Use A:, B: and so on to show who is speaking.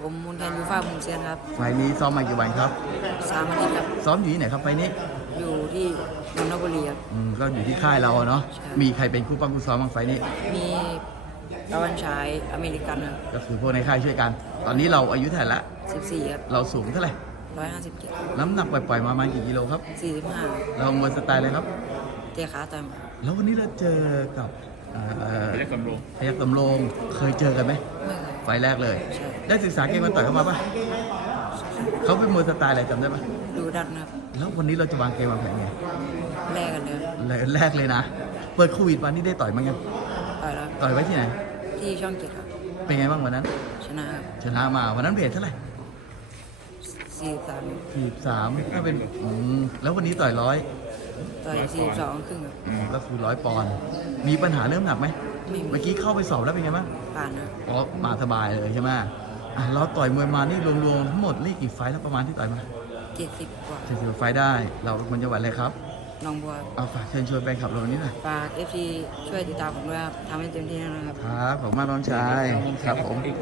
A: ผมมูลแทนยูฟ่ามุงเซียนครับ
B: ไฟล์นี้ซ้อมมากี่วันครับ
A: สามอาทิตย์ครับ
B: ซ้อมอยู่ที่ไหนครับไฟล์นี้
A: อยู่ที่นนทบุรีครับ
B: อืมก็อยู่ที่ค่ายเราอะเนาะ
A: ใช่
B: มีใครเป็นคู่ปั้มคู่ซ้อมบ้างไฟล์นี้
A: มีตะวันฉายอเมริกันครับ
B: ก็คือพวกในค่ายช่วยกัน ตอนนี้เราอายุเท่าไหร่ละ
A: สิบสี่ครับ
B: เราสูงเท่าไหร่
A: ร้อยห้าสิบเจ็ด
B: น้ำหนักปล่อยๆมาประมาณกี่กิโลครับ
A: สี่สิบห้า
B: เรามวยสไตล์เลยครับ
A: เตะขาต่อยหมา
B: แล้ววันนี้เราเจอกับเอ่อ
C: เรียกสำโรง
B: พยักตำโรงเคยเจอกันไหม
A: ไม่ครับ
B: ไฟล์แรกเลย
A: ใช่
B: ได้ศึกษาเกมมันต่อยเข้ามาปะเขาเป็นมวยสไตล์อะไรจำได้ปะ
A: ดูดันครับ
B: แล้ววันนี้เราจะวางเกมวางแผนไง
A: แลกกันเลยครับ
B: แรกแรกเลยนะ เปิดโควิดวันนี้ได้ต่อยมั้งยัง
A: ต่อยแล้ว
B: ต่อยไว้ที่ไหน
A: ที่ช่องเจ็ดครับ
B: เป็นไงบ้างวันนั้น
A: ชนะครับ
B: ชนะมาวันนั้นเพจเท่าไหร่
A: สี่สาม
B: สี่สามก็เป็นอืมแล้ววันนี้ต่อยร้อย
A: ต่อยสี่สองครึ่งครับ
B: ก็คือร้อยปอนด์มีปัญหาเริ่มหนักไหม
A: ไม่มี
B: เมื่อกี้เข้าไปสอบแล้วเป็นไงบ้าง
A: ผ่านครับ
B: อ๋อมาสบายเลยใช่ไหมอะเราต่อยมวยมานี่รวมๆทั้งหมดนี่กี่ไฟท์แล้วประมาณที่ต่อยมา
A: เจ็ดสิบกว่า
B: เจ็ดสิบไฟท์ได้ เราเป็นคนจังหวัดอะไรครับ
A: น้องบัว
B: เอาฝากเชิญชวนแฟนคลับเราวันนี้หน่อย
A: ฝากเอฟซีช่วยติดตามผมด้วยครับทำให้เต็มที่นะครับ
B: ครับขอบคุณมากน้องชายครับผม